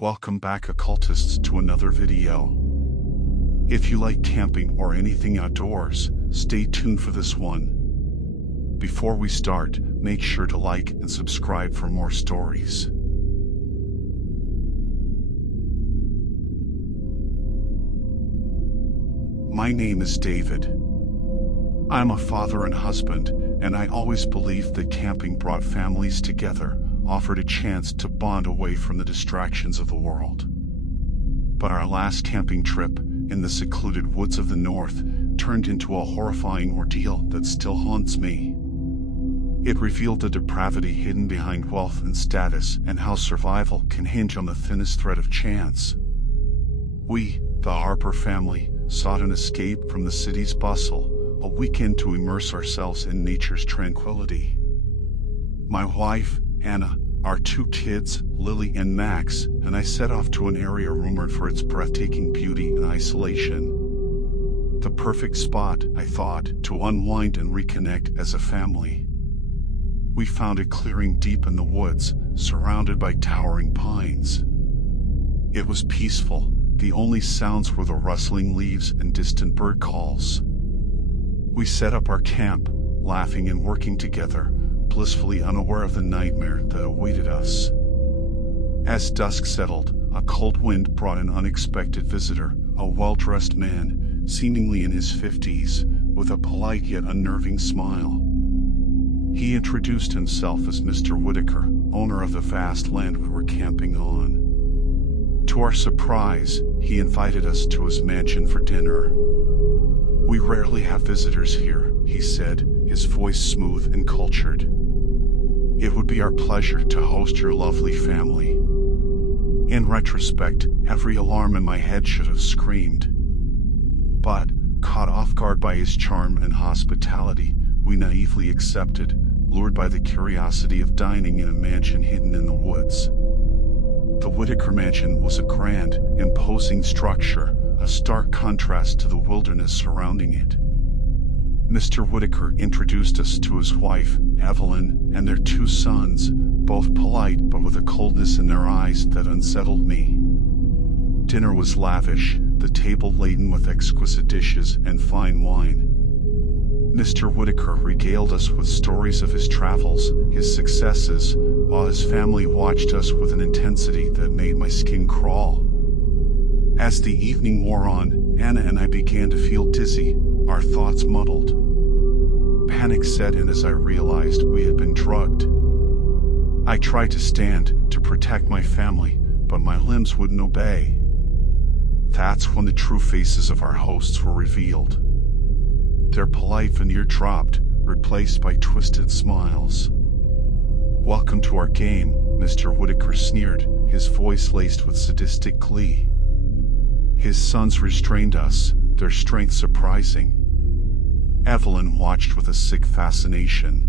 Welcome back, occultists, to another video. If you like camping or anything outdoors, stay tuned for this one. Before we start, make sure to like and subscribe for more stories. My name is David. I'm a father and husband, and I always believed that camping brought families together, offered a chance to bond away from the distractions of the world. But our last camping trip, in the secluded woods of the north, turned into a horrifying ordeal that still haunts me. It revealed the depravity hidden behind wealth and status, and how survival can hinge on the thinnest thread of chance. We, the Harper family, sought an escape from the city's bustle, a weekend to immerse ourselves in nature's tranquility. My wife, Anna, our two kids, Lily and Max, and I set off to an area rumored for its breathtaking beauty and isolation. The perfect spot, I thought, to unwind and reconnect as a family. We found a clearing deep in the woods, surrounded by towering pines. It was peaceful. The only sounds were the rustling leaves and distant bird calls. We set up our camp, laughing and working together, blissfully unaware of the nightmare that awaited us. As dusk settled, a cold wind brought an unexpected visitor, a well-dressed man, seemingly in his 50s, with a polite yet unnerving smile. He introduced himself as Mr. Whitaker, owner of the vast land we were camping on. To our surprise, he invited us to his mansion for dinner. "We rarely have visitors here," he said, his voice smooth and cultured. "It would be our pleasure to host your lovely family." In retrospect, every alarm in my head should have screamed. But, caught off guard by his charm and hospitality, we naively accepted, lured by the curiosity of dining in a mansion hidden in the woods. The Whitaker mansion was a grand, imposing structure, a stark contrast to the wilderness surrounding it. Mr. Whitaker introduced us to his wife, Evelyn, and their two sons, both polite but with a coldness in their eyes that unsettled me. Dinner was lavish, the table laden with exquisite dishes and fine wine. Mr. Whitaker regaled us with stories of his travels, his successes, while his family watched us with an intensity that made my skin crawl. As the evening wore on, Anna and I began to feel dizzy, our thoughts muddled. Panic set in as I realized we had been drugged. I tried to stand, to protect my family, but my limbs wouldn't obey. That's when the true faces of our hosts were revealed. Their polite veneer dropped, replaced by twisted smiles. "Welcome to our game," Mr. Whitaker sneered, his voice laced with sadistic glee. His sons restrained us, their strength surprising. Evelyn watched with a sick fascination.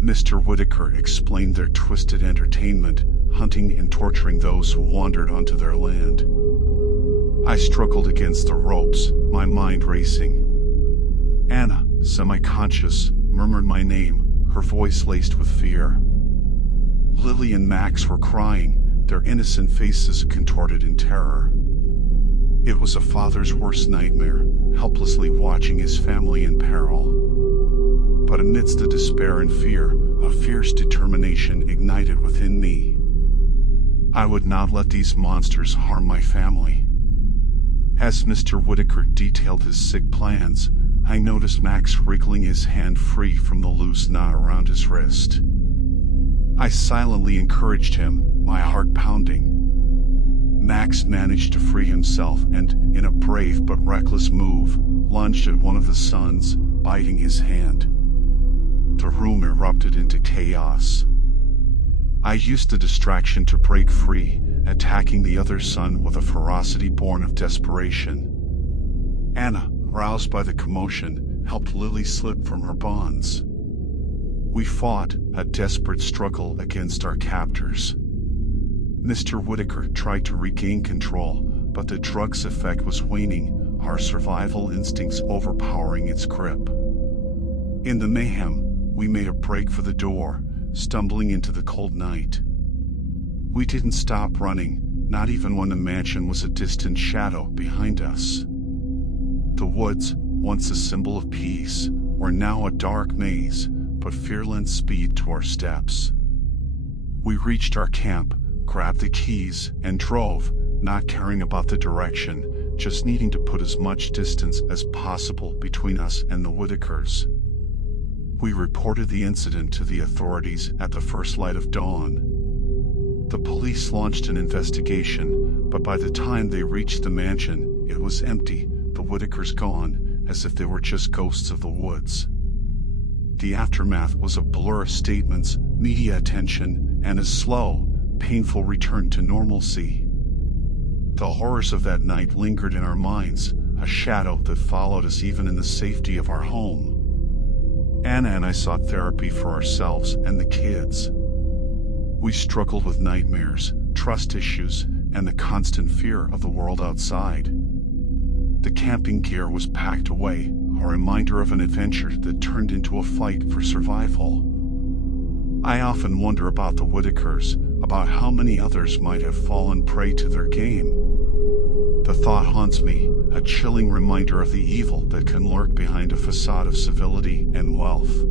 Mr. Whitaker explained their twisted entertainment, hunting and torturing those who wandered onto their land. I struggled against the ropes, my mind racing. Anna, semi-conscious, murmured my name, her voice laced with fear. Lily and Max were crying, their innocent faces contorted in terror. It was a father's worst nightmare, helplessly watching his family in peril. But amidst the despair and fear, a fierce determination ignited within me. I would not let these monsters harm my family. As Mr. Whitaker detailed his sick plans, I noticed Max wriggling his hand free from the loose knot around his wrist. I silently encouraged him, my heart pounding. Max managed to free himself and, in a brave but reckless move, lunged at one of the sons, biting his hand. The room erupted into chaos. I used the distraction to break free, attacking the other son with a ferocity born of desperation. Anna, roused by the commotion, helped Lily slip from her bonds. We fought, a desperate struggle against our captors. Mr. Whitaker tried to regain control, but the drug's effect was waning, our survival instincts overpowering its grip. In the mayhem, we made a break for the door, stumbling into the cold night. We didn't stop running, not even when the mansion was a distant shadow behind us. The woods, once a symbol of peace, were now a dark maze, but fear lent speed to our steps. We reached our camp, grabbed the keys, and drove, not caring about the direction, just needing to put as much distance as possible between us and the Whitakers. We reported the incident to the authorities at the first light of dawn. The police launched an investigation, but by the time they reached the mansion, it was empty, the Whitakers gone, as if they were just ghosts of the woods. The aftermath was a blur of statements, media attention, and a slow, painful return to normalcy. The horrors of that night lingered in our minds, a shadow that followed us even in the safety of our home. Anna and I sought therapy for ourselves and the kids. We struggled with nightmares, trust issues, and the constant fear of the world outside. The camping gear was packed away, a reminder of an adventure that turned into a fight for survival. I often wonder about the Whitakers, about how many others might have fallen prey to their game. The thought haunts me, a chilling reminder of the evil that can lurk behind a facade of civility and wealth.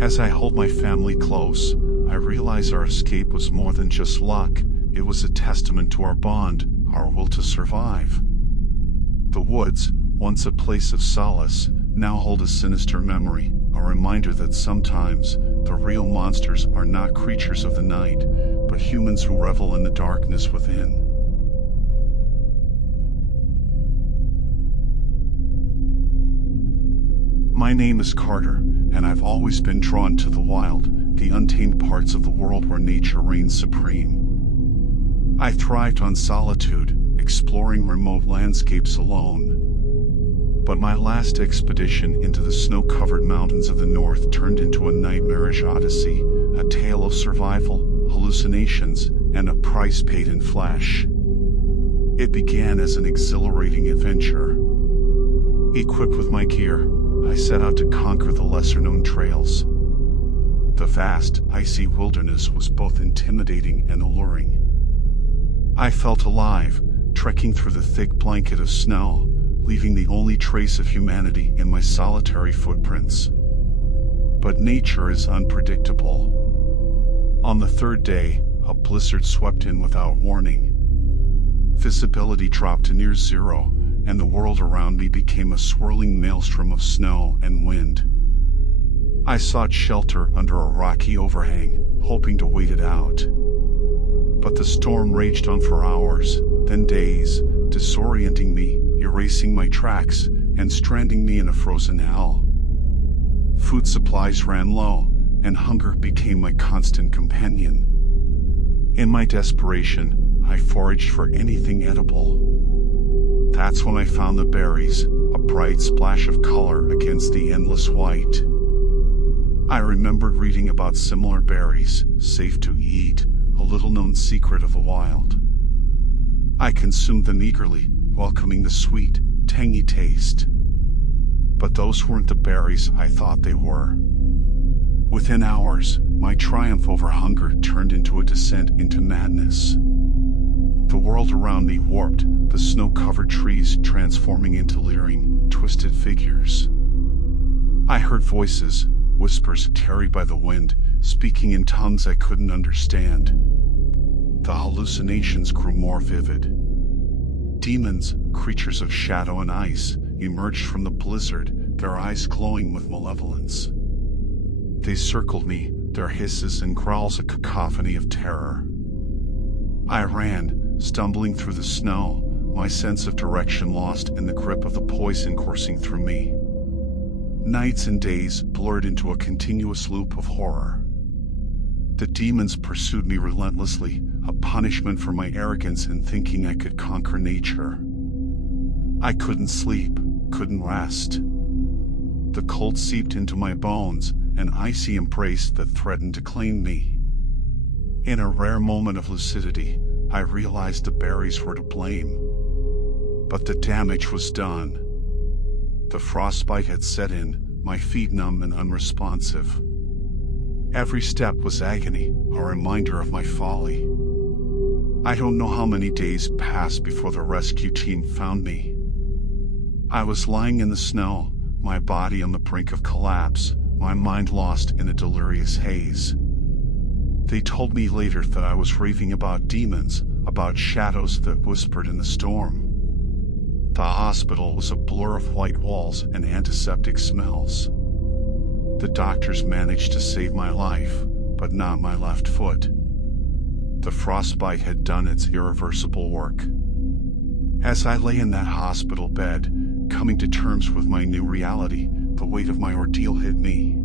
As I hold my family close, I realize our escape was more than just luck. It was a testament to our bond, our will to survive. The woods, once a place of solace, now hold a sinister memory, a reminder that sometimes the real monsters are not creatures of the night, but humans who revel in the darkness within. My name is Carter, and I've always been drawn to the wild, the untamed parts of the world where nature reigns supreme. I thrived on solitude, exploring remote landscapes alone. But my last expedition into the snow-covered mountains of the north turned into a nightmarish odyssey, a tale of survival, hallucinations, and a price paid in flesh. It began as an exhilarating adventure. Equipped with my gear, I set out to conquer the lesser-known trails. The vast, icy wilderness was both intimidating and alluring. I felt alive, trekking through the thick blanket of snow, leaving the only trace of humanity in my solitary footprints. But nature is unpredictable. On the third day, a blizzard swept in without warning. Visibility dropped to near zero, and the world around me became a swirling maelstrom of snow and wind. I sought shelter under a rocky overhang, hoping to wait it out. But the storm raged on for hours, then days, disorienting me, erasing my tracks, and stranding me in a frozen hell. Food supplies ran low, and hunger became my constant companion. In my desperation, I foraged for anything edible. That's when I found the berries, a bright splash of color against the endless white. I remembered reading about similar berries, safe to eat, a little-known secret of the wild. I consumed them eagerly, welcoming the sweet, tangy taste. But those weren't the berries I thought they were. Within hours, my triumph over hunger turned into a descent into madness. The world around me warped, the snow-covered trees transforming into leering, twisted figures. I heard voices, whispers carried by the wind, speaking in tongues I couldn't understand. The hallucinations grew more vivid. Demons, creatures of shadow and ice, emerged from the blizzard, their eyes glowing with malevolence. They circled me, their hisses and growls a cacophony of terror. I ran, stumbling through the snow, my sense of direction lost in the grip of the poison coursing through me. Nights and days blurred into a continuous loop of horror. The demons pursued me relentlessly, a punishment for my arrogance in thinking I could conquer nature. I couldn't sleep, couldn't rest. The cold seeped into my bones, an icy embrace that threatened to claim me. In a rare moment of lucidity, I realized the berries were to blame. But the damage was done. The frostbite had set in, my feet numb and I don't know how many days passed before the rescue team found me. I was lying in the snow, my body on the brink of collapse, my mind lost in a delirious haze. They told me later that I was raving about demons, about shadows that whispered in the storm. The hospital was a blur of white walls and antiseptic smells. The doctors managed to save my life, but not my left foot. The frostbite had done its irreversible work. As I lay in that hospital bed, coming to terms with my new reality, the weight of my ordeal hit me.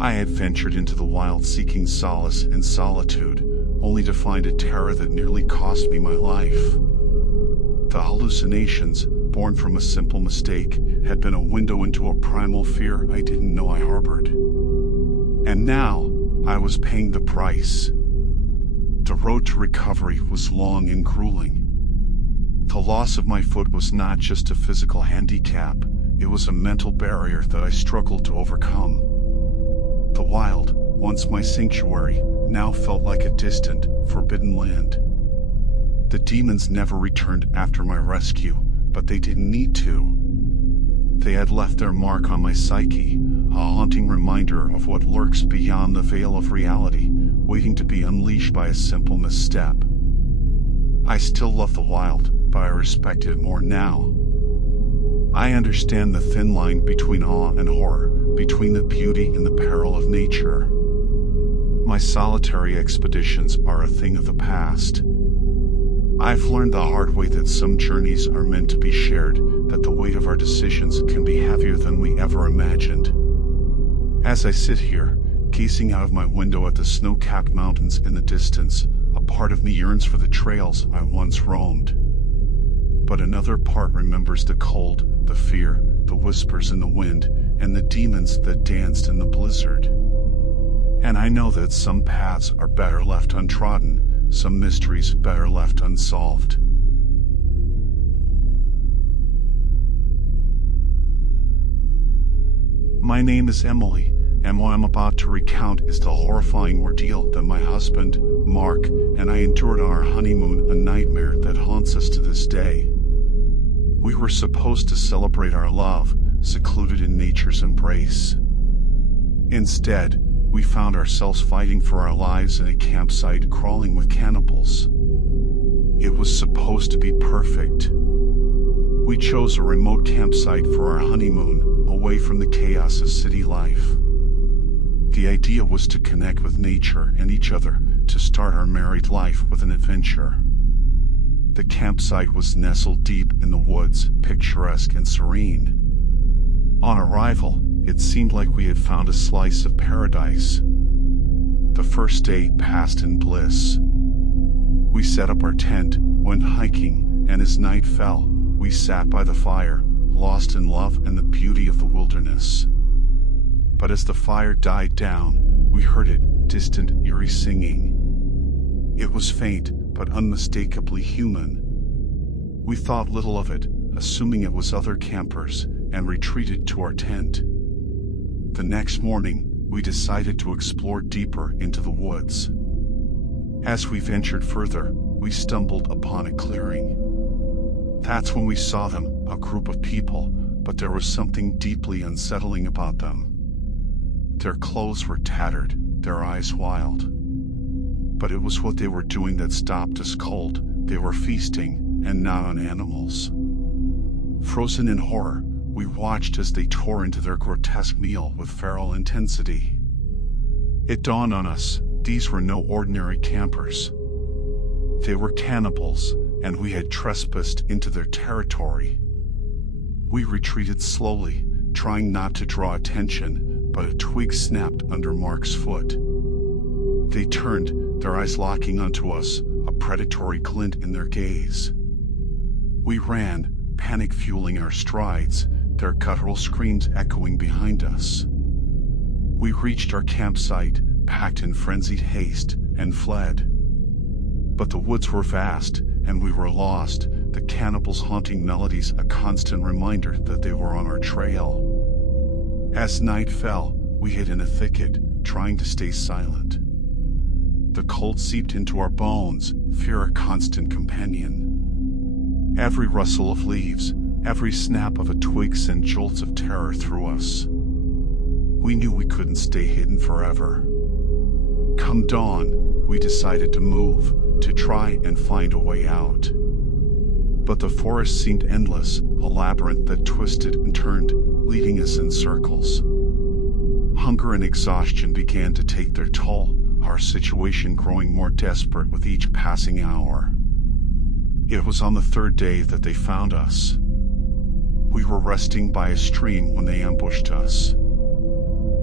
I had ventured into the wild seeking solace in solitude, only to find a terror that nearly cost me my life. The hallucinations, born from a simple mistake, had been a window into a primal fear I didn't know I harbored. And now, I was paying the price. The road to recovery was long and grueling. The loss of my foot was not just a physical handicap, it was a mental barrier that I struggled to overcome. The wild, once my sanctuary, now felt like a distant, forbidden land. The demons never returned after my rescue, but they didn't need to. They had left their mark on my psyche, a haunting reminder of what lurks beyond the veil of reality, waiting to be unleashed by a simple misstep. I still love the wild, but I respect it more now. I understand the thin line between awe and horror, between the beauty and the peril of nature. My solitary expeditions are a thing of the past. I've learned the hard way that some journeys are meant to be shared, that the weight of our decisions can be heavier than we ever imagined. As I sit here, gazing out of my window at the snow-capped mountains in the distance, a part of me yearns for the trails I once roamed. But another part remembers the cold, the fear, the whispers in the wind, and the demons that danced in the blizzard. And I know that some paths are better left untrodden, some mysteries better left unsolved. My name is Emily, and what I'm about to recount is the horrifying ordeal that my husband, Mark, and I endured on our honeymoon, a nightmare that haunts us to this day. We were supposed to celebrate our love, secluded in nature's embrace. Instead, we found ourselves fighting for our lives in a campsite crawling with cannibals. It was supposed to be perfect. We chose a remote campsite for our honeymoon, away from the chaos of city life. The idea was to connect with nature and each other, to start our married life with an adventure. The campsite was nestled deep in the woods, picturesque and serene. On arrival, it seemed like we had found a slice of paradise. The first day passed in bliss. We set up our tent, went hiking, and as night fell, we sat by the fire, lost in love and the beauty of the wilderness. But as the fire died down, we heard it, distant, eerie singing. It was faint, but unmistakably human. We thought little of it, assuming it was other campers, and retreated to our tent. The next morning, we decided to explore deeper into the woods. As we ventured further, we stumbled upon a clearing. That's when we saw them, a group of people, but there was something deeply unsettling about them. Their clothes were tattered, their eyes wild. But it was what they were doing that stopped us cold. They were feasting, and not on animals. Frozen in horror, we watched as they tore into their grotesque meal with feral intensity. It dawned on us, these were no ordinary campers. They were cannibals, and we had trespassed into their territory. We retreated slowly, trying not to draw attention, but a twig snapped under Mark's foot. They turned, their eyes locking onto us, a predatory glint in their gaze. We ran, panic fueling our strides, their guttural screams echoing behind us. We reached our campsite, packed in frenzied haste, and fled. But the woods were vast, and we were lost, the cannibals' haunting melodies a constant reminder that they were on our trail. As night fell, we hid in a thicket, trying to stay silent. The cold seeped into our bones, fear a constant companion. Every rustle of leaves, every snap of a twig sent jolts of terror through us. We knew we couldn't stay hidden forever. Come dawn, we decided to move, to try and find a way out. But the forest seemed endless, a labyrinth that twisted and turned, leading us in circles. Hunger and exhaustion began to take their toll, our situation growing more desperate with each passing hour. It was on the third day that they found us. We were resting by a stream when they ambushed us.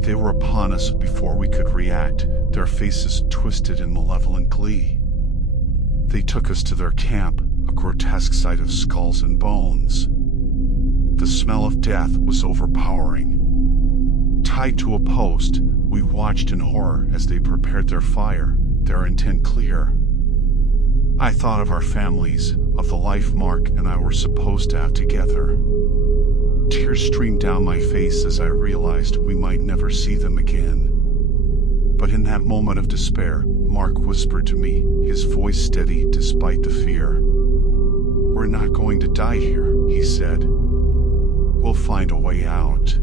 They were upon us before we could react, their faces twisted in malevolent glee. They took us to their camp, a grotesque sight of skulls and bones. The smell of death was overpowering. Tied to a post, we watched in horror as they prepared their fire, their intent clear. I thought of our families, of the life Mark and I were supposed to have together. Tears streamed down my face as I realized we might never see them again. But in that moment of despair, Mark whispered to me, his voice steady despite the fear. "We're not going to die here," he said. "We'll find a way out."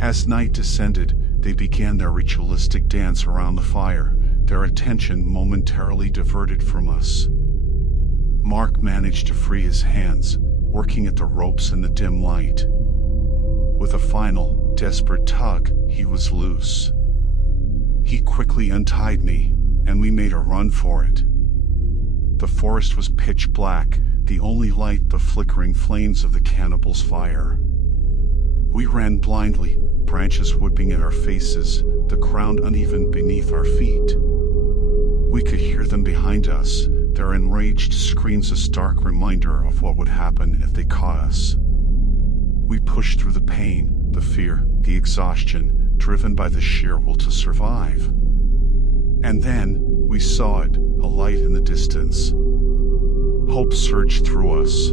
As night descended, they began their ritualistic dance around the fire, their attention momentarily diverted from us. Mark managed to free his hands, working at the ropes in the dim light. With a final, desperate tug, he was loose. He quickly untied me, and we made a run for it. The forest was pitch black, the only light the flickering flames of the cannibals' fire. We ran blindly, branches whipping at our faces, the ground uneven beneath our feet. We could hear them behind us, their enraged screams a stark reminder of what would happen if they caught us. We pushed through the pain, the fear, the exhaustion, driven by the sheer will to survive. And then, we saw it, a light in the distance. Hope surged through us.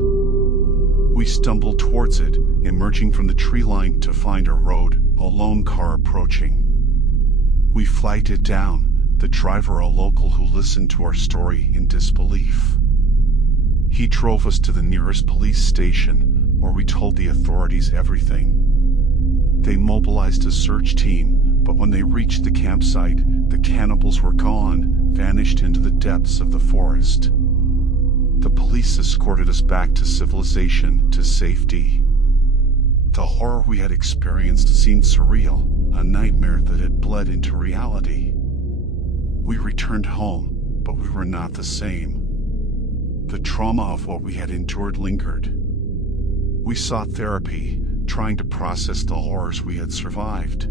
We stumbled towards it, emerging from the tree line to find a road, a lone car approaching. We flagged it down, the driver a local who listened to our story in disbelief. He drove us to the nearest police station, where we told the authorities everything. They mobilized a search team, but when they reached the campsite, the cannibals were gone, vanished into the depths of the forest. The police escorted us back to civilization, to safety. The horror we had experienced seemed surreal, a nightmare that had bled into reality. We returned home, but we were not the same. The trauma of what we had endured lingered. We sought therapy, trying to process the horrors we had survived.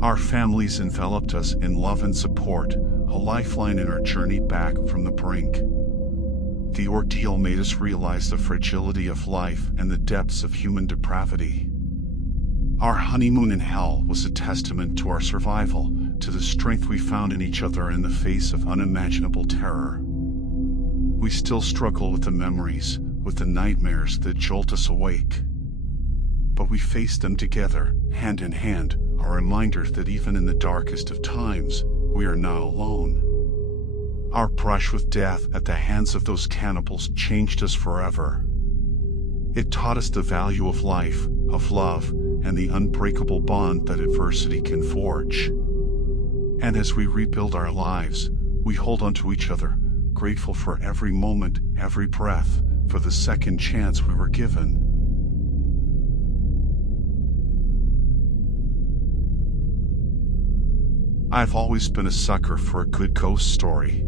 Our families enveloped us in love and support, a lifeline in our journey back from the brink. The ordeal made us realize the fragility of life and the depths of human depravity. Our honeymoon in hell was a testament to our survival, to the strength we found in each other in the face of unimaginable terror. We still struggle with the memories, with the nightmares that jolt us awake. But we face them together, hand in hand, a reminder that even in the darkest of times, we are not alone. Our brush with death at the hands of those cannibals changed us forever. It taught us the value of life, of love, and the unbreakable bond that adversity can forge. And as we rebuild our lives, we hold on to each other, grateful for every moment, every breath, for the second chance we were given. I've always been a sucker for a good ghost story.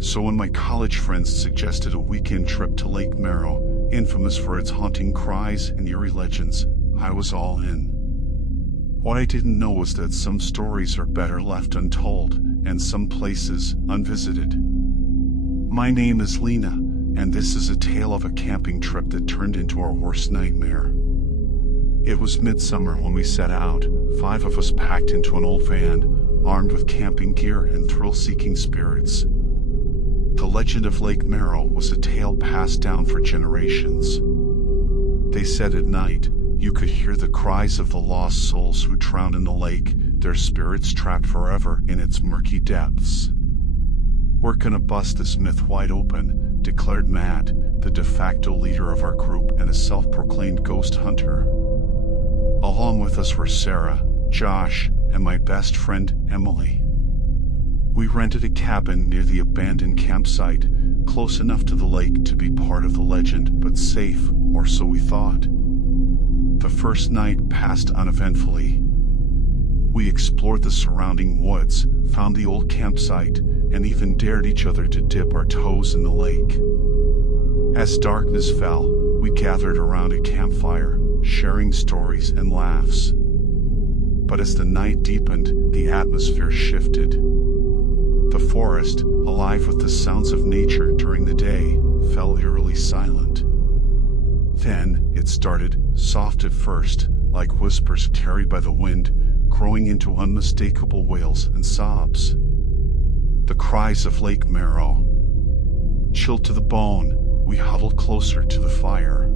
So when my college friends suggested a weekend trip to Lake Merrill, infamous for its haunting cries and eerie legends, I was all in. What I didn't know was that some stories are better left untold, and some places unvisited. My name is Lena, and this is a tale of a camping trip that turned into our worst nightmare. It was midsummer when we set out, 5 of us packed into an old van, armed with camping gear and thrill-seeking spirits. The legend of Lake Merrill was a tale passed down for generations. They said at night, you could hear the cries of the lost souls who drowned in the lake, their spirits trapped forever in its murky depths. "We're gonna bust this myth wide open," declared Matt, the de facto leader of our group and a self-proclaimed ghost hunter. Along with us were Sarah, Josh, and my best friend, Emily. We rented a cabin near the abandoned campsite, close enough to the lake to be part of the legend, but safe, or so we thought. The first night passed uneventfully. We explored the surrounding woods, found the old campsite, and even dared each other to dip our toes in the lake. As darkness fell, we gathered around a campfire, sharing stories and laughs. But as the night deepened, the atmosphere shifted. The forest, alive with the sounds of nature during the day, fell eerily silent. Then, it started, soft at first, like whispers carried by the wind, growing into unmistakable wails and sobs. The cries of Lake Merrow. Chilled to the bone, we huddled closer to the fire.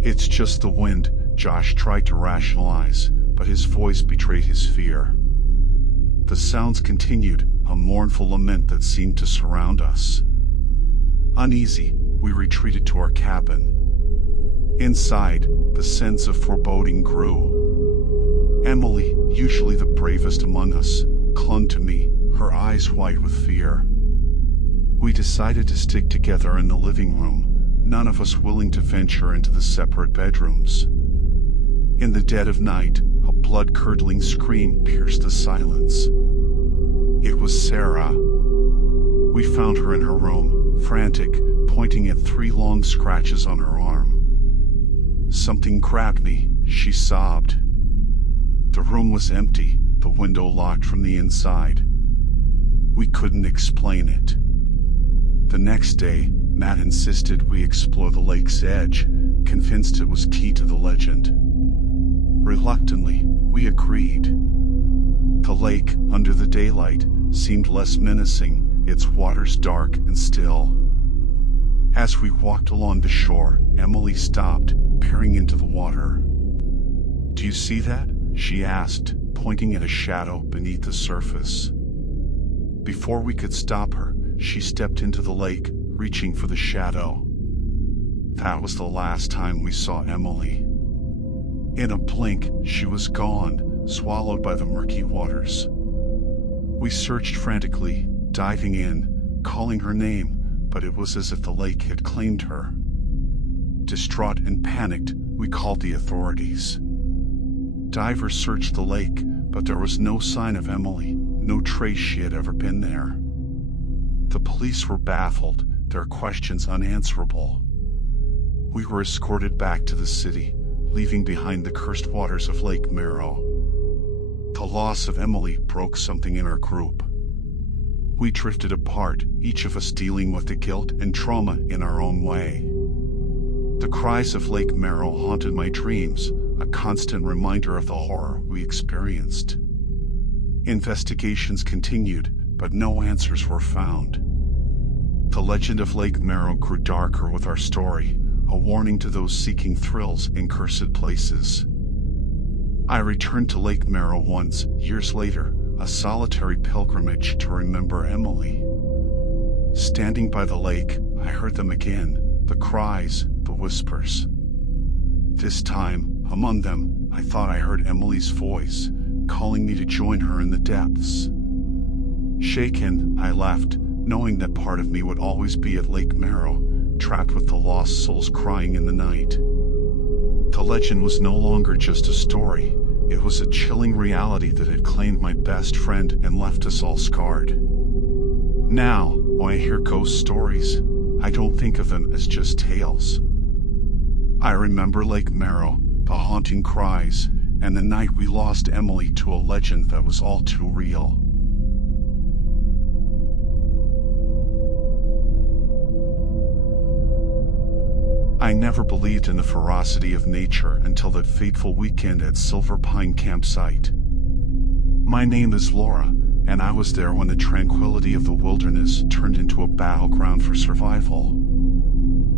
"It's just the wind," Josh tried to rationalize, but his voice betrayed his fear. The sounds continued, a mournful lament that seemed to surround us. Uneasy, we retreated to our cabin. Inside, the sense of foreboding grew. Emily, usually the bravest among us, clung to me, her eyes wide with fear. We decided to stick together in the living room, none of us willing to venture into the separate bedrooms. In the dead of night, a blood-curdling scream pierced the silence. It was Sarah. We found her in her room, frantic, pointing at 3 long scratches on her arm. "Something grabbed me," she sobbed. The room was empty, the window locked from the inside. We couldn't explain it. The next day, Matt insisted we explore the lake's edge, convinced it was key to the legend. Reluctantly, we agreed. The lake, under the daylight, seemed less menacing, its waters dark and still. As we walked along the shore, Emily stopped, peering into the water. "Do you see that?" she asked, pointing at a shadow beneath the surface. Before we could stop her, she stepped into the lake, reaching for the shadow. That was the last time we saw Emily. In a blink, she was gone, swallowed by the murky waters. We searched frantically, diving in, calling her name, but it was as if the lake had claimed her. Distraught and panicked, we called the authorities. Divers searched the lake, but there was no sign of Emily, no trace she had ever been there. The police were baffled, their questions unanswerable. We were escorted back to the city, leaving behind the cursed waters of Lake Merrow. The loss of Emily broke something in our group. We drifted apart, each of us dealing with the guilt and trauma in our own way. The cries of Lake Merrow haunted my dreams, a constant reminder of the horror we experienced. Investigations continued, but no answers were found. The legend of Lake Merrow grew darker with our story, a warning to those seeking thrills in cursed places. I returned to Lake Merrow once, years later, a solitary pilgrimage to remember Emily. Standing by the lake, I heard them again, the cries, the whispers. This time, among them, I thought I heard Emily's voice, calling me to join her in the depths. Shaken, I left, knowing that part of me would always be at Lake Merrow, trapped with the lost souls crying in the night. The legend was no longer just a story, it was a chilling reality that had claimed my best friend and left us all scarred. Now, when I hear ghost stories, I don't think of them as just tales. I remember Lake Merrow, the haunting cries, and the night we lost Emily to a legend that was all too real. I never believed in the ferocity of nature until that fateful weekend at Silver Pine Campsite. My name is Laura, and I was there when the tranquility of the wilderness turned into a battleground for survival.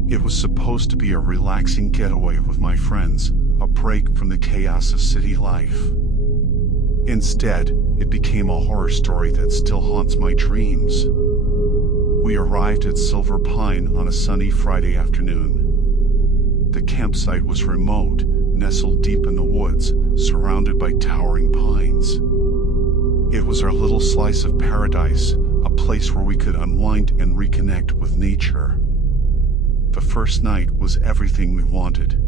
It was supposed to be a relaxing getaway with my friends, a break from the chaos of city life. Instead, it became a horror story that still haunts my dreams. We arrived at Silver Pine on a sunny Friday afternoon. The campsite was remote, nestled deep in the woods, surrounded by towering pines. It was our little slice of paradise, a place where we could unwind and reconnect with nature. The first night was everything we wanted.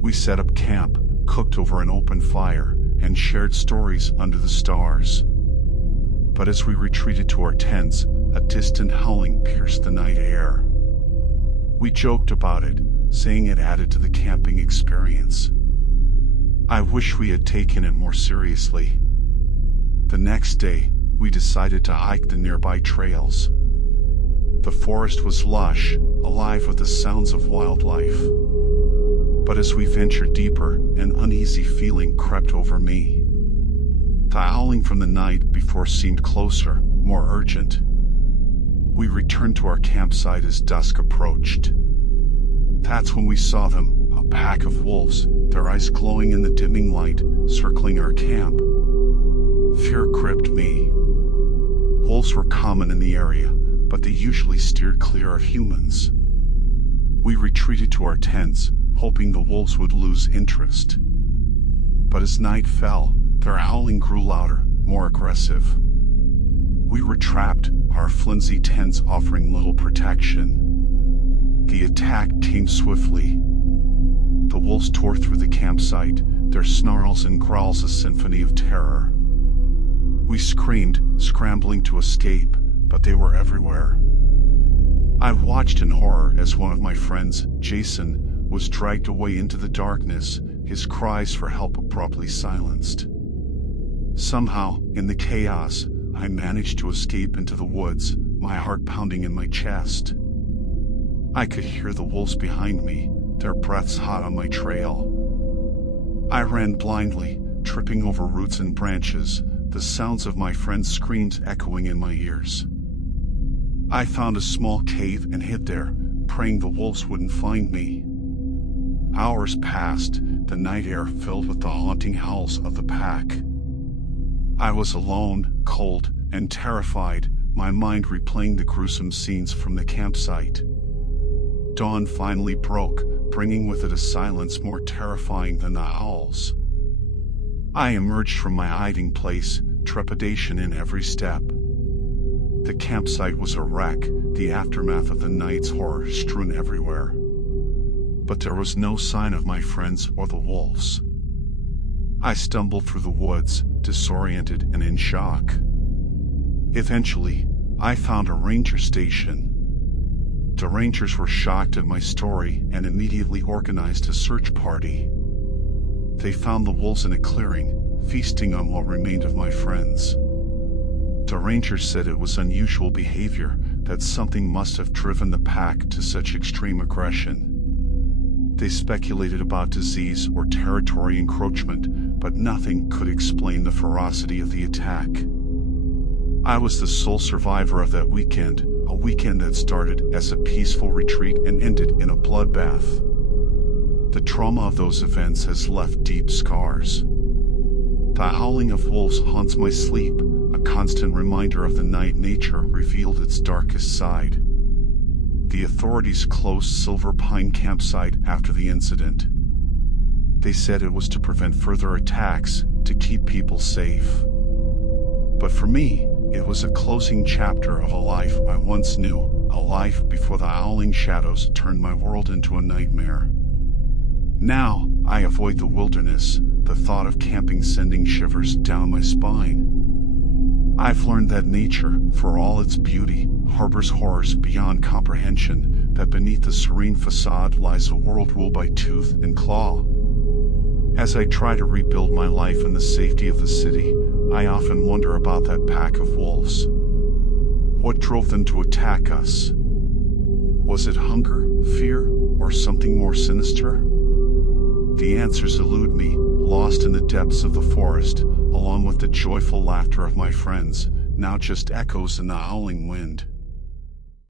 We set up camp, cooked over an open fire, and shared stories under the stars. But as we retreated to our tents, a distant howling pierced the night air. We joked about it, saying it added to the camping experience. I wish we had taken it more seriously. The next day, we decided to hike the nearby trails. The forest was lush, alive with the sounds of wildlife. But as we ventured deeper, an uneasy feeling crept over me. The howling from the night before seemed closer, more urgent. We returned to our campsite as dusk approached. That's when we saw them, a pack of wolves, their eyes glowing in the dimming light, circling our camp. Fear gripped me. Wolves were common in the area, but they usually steered clear of humans. We retreated to our tents, hoping the wolves would lose interest. But as night fell, their howling grew louder, more aggressive. We were trapped, our flimsy tents offering little protection. The attack came swiftly. The wolves tore through the campsite, their snarls and growls a symphony of terror. We screamed, scrambling to escape, but they were everywhere. I watched in horror as one of my friends, Jason, was dragged away into the darkness, his cries for help abruptly silenced. Somehow, in the chaos, I managed to escape into the woods, my heart pounding in my chest. I could hear the wolves behind me, their breaths hot on my trail. I ran blindly, tripping over roots and branches, the sounds of my friends' screams echoing in my ears. I found a small cave and hid there, praying the wolves wouldn't find me. Hours passed, the night air filled with the haunting howls of the pack. I was alone, cold, and terrified, my mind replaying the gruesome scenes from the campsite. Dawn finally broke, bringing with it a silence more terrifying than the owls. I emerged from my hiding place, trepidation in every step. The campsite was a wreck, the aftermath of the night's horror strewn everywhere. But there was no sign of my friends or the wolves. I stumbled through the woods, disoriented and in shock. Eventually, I found a ranger station. The rangers were shocked at my story and immediately organized a search party. They found the wolves in a clearing, feasting on what remained of my friends. The rangers said it was unusual behavior, that something must have driven the pack to such extreme aggression. They speculated about disease or territory encroachment, but nothing could explain the ferocity of the attack. I was the sole survivor of that weekend, a weekend that started as a peaceful retreat and ended in a bloodbath. The trauma of those events has left deep scars. The howling of wolves haunts my sleep, a constant reminder of the night nature revealed its darkest side. The authorities closed Silver Pine campsite after the incident. They said it was to prevent further attacks, to keep people safe. But for me, it was a closing chapter of a life I once knew, a life before the howling shadows turned my world into a nightmare. Now, I avoid the wilderness, the thought of camping sending shivers down my spine. I've learned that nature, for all its beauty, harbors horrors beyond comprehension, that beneath the serene facade lies a world ruled by tooth and claw. As I try to rebuild my life in the safety of the city, I often wonder about that pack of wolves. What drove them to attack us? Was it hunger, fear, or something more sinister? The answers elude me, lost in the depths of the forest, along with the joyful laughter of my friends, now just echoes in the howling wind.